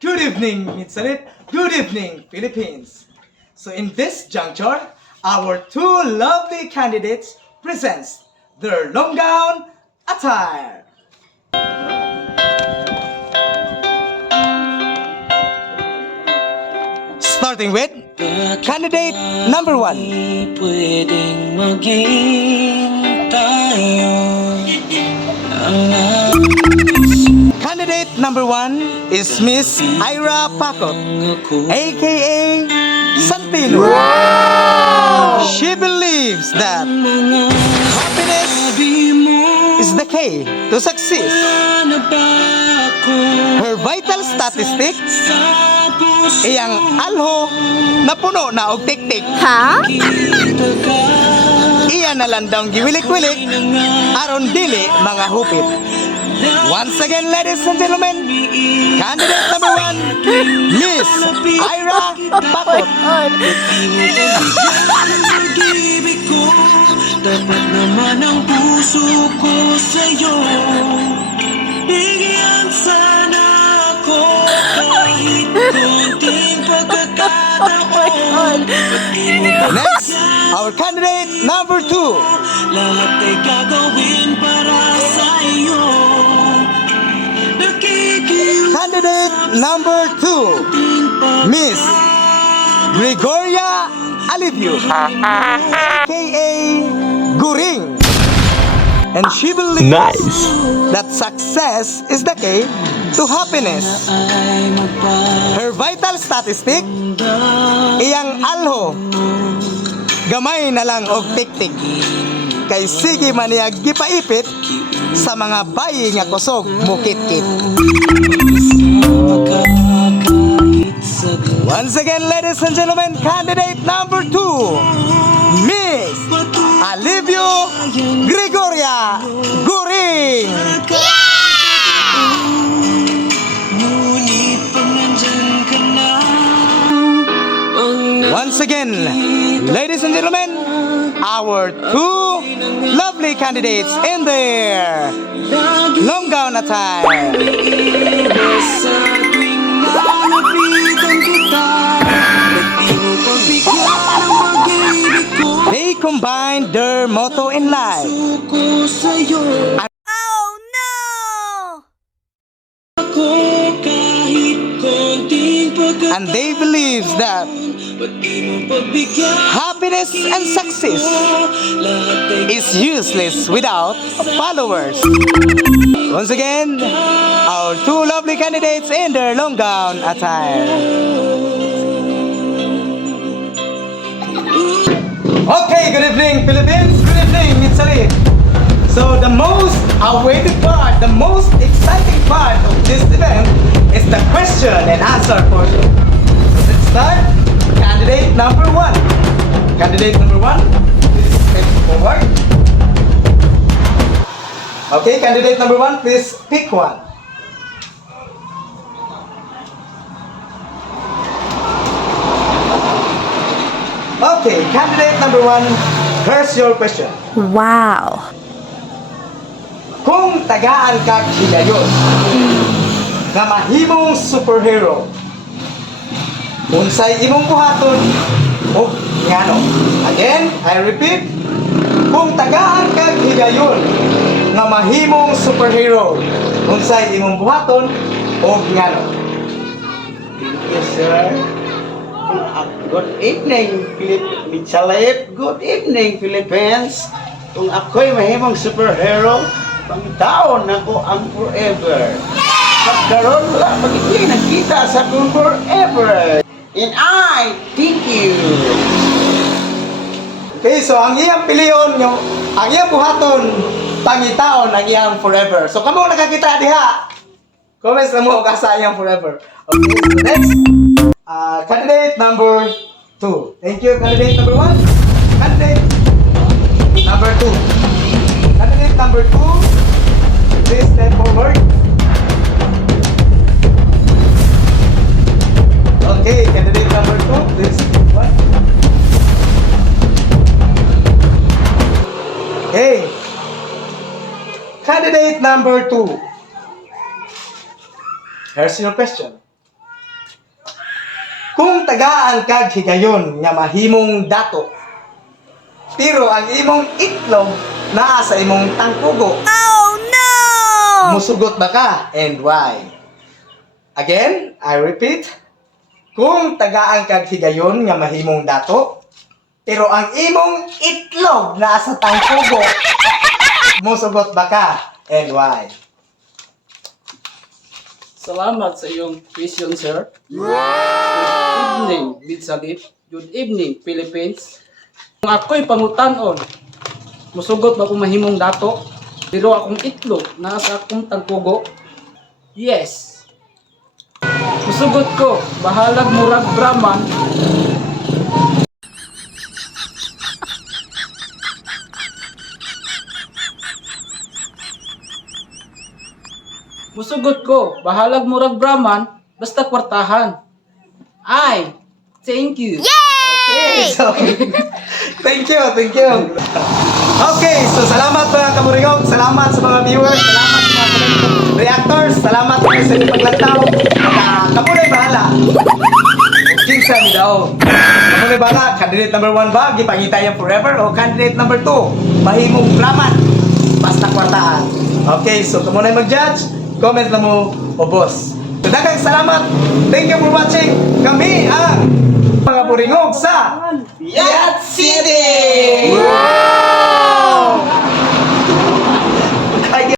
Good evening, Mitsalit. Good evening, Philippines. So in this juncture, our two lovely candidates presents their long gown attire. Starting with candidate number 1. Pwedeng maging tayo Candidate number 1 is Miss Ira Pacot, aka Santino. She believes that happiness is the key to success. Her vital statistic iyang alho na puno na og tik-tik. Ha? Iya na lang daw giwilik-wilik aron dili mga hupit. Once again, ladies and gentlemen, candidate number 1, Miss Ira Pacot. pag-ibig ko. Dapat naman ang puso ko sa'yo. Bigyan sana ako kahit konting pagkakataon. Next, our candidate number 2, Lahat ay gagawin para sa'yo. candidate number 2, Miss Gregoria Alivio, aka Guring. And she believes that success is the key to happiness. Her vital statistic, iyang alho, gamay na lang og tik-tik. Kay sige man niya gipaipit sa mga bayi nga kusog mukit-kit. Once again, ladies and gentlemen, candidate number 2, Miss Alivio Gregoria Guring. Ngunit pag nandyan ka na, Once again, ladies and gentlemen, our two lovely candidates in their long gown attire. sa tuwing nalapitan kita, ba't di mo pagbigyan ang pag-ibig ko? They combined their motto in life. Ko sa'yo Oh no! ako kahit konting And they believe that ba't di mo pagbigyan happiness and success lahat ay is useless without followers. Once again, our two lovely candidates in their long gown attire. Okay, good evening, Philippines. Good evening, Mitsari. So the most awaited part, the most exciting part of this event is the question and answer portion. So let's start. Candidate number 1. Candidate number 1, please step forward. Okay, candidate number 1, please pick one. Okay, candidate number 1, here's your question. Wow! Kung tagaan ka higayon nga mahimong superhero, unsay imong buhaton o ngano? Again, I repeat, kung tagaan ka higayon nga mahimong superhero, unsay imong buhaton o ngano? Yes, sir. Good evening, Mitsalit. Good evening, Philippines. Kung ako'y mahimong superhero, pangitaon ako ang forever. Pagkaroon wala pag-ibig nagkita sa kong forever. And I thank you. Okay, so ang iyang piliyon, ang iyang buhaton, pangitaon ang iyang forever. So kamo nakakita diha. Comments na mo kasa iyang forever. Okay, so next. Candidate number 2. Thank you, candidate number 1. Candidate number 2. Candidate number 2, please step forward. Okay, candidate number 2, please. What? Okay. Candidate number 2. Here's your question. Kung tagaan kag higayon nga mahimong dato, pero ang imong itlog naa sa imong tangkugo, Oh no! musugot ba ka and why? Again, I repeat. Kung tagaan kag higayon nga mahimong dato, pero ang imong itlog naa sa tangkugo, musugot ba ka and why? Salamat sa iyong question, sir. Good evening, Bidsalip. Good evening, Philippines. Kung ako'y pangutanon, musugot ba kung mahimong dato? Pero akong itlog nasa akong tangkugo? Yes. Musugot ko, bahalag murag Brahman. Musugot ko, bahalag murag Brahman, basta kwartahan. Ay, thank you. Okay, so, thank you. Okay, so salamat mga kaburigog, salamat sa mga viewers, salamat sa mga reactors, salamat sa inyong paglagtaw. Kamunay bahala. Kinsa ni daw. Kamunay bahala, candidate number 1 ba, gipangita yung forever, o candidate number 2, mahimong raman, basta kwartaan. Okay, so kamunay mag-judge, comment na mo, o boss. So daghang salamat, thank you for watching. Kami ang mga buringog sa Yacht City!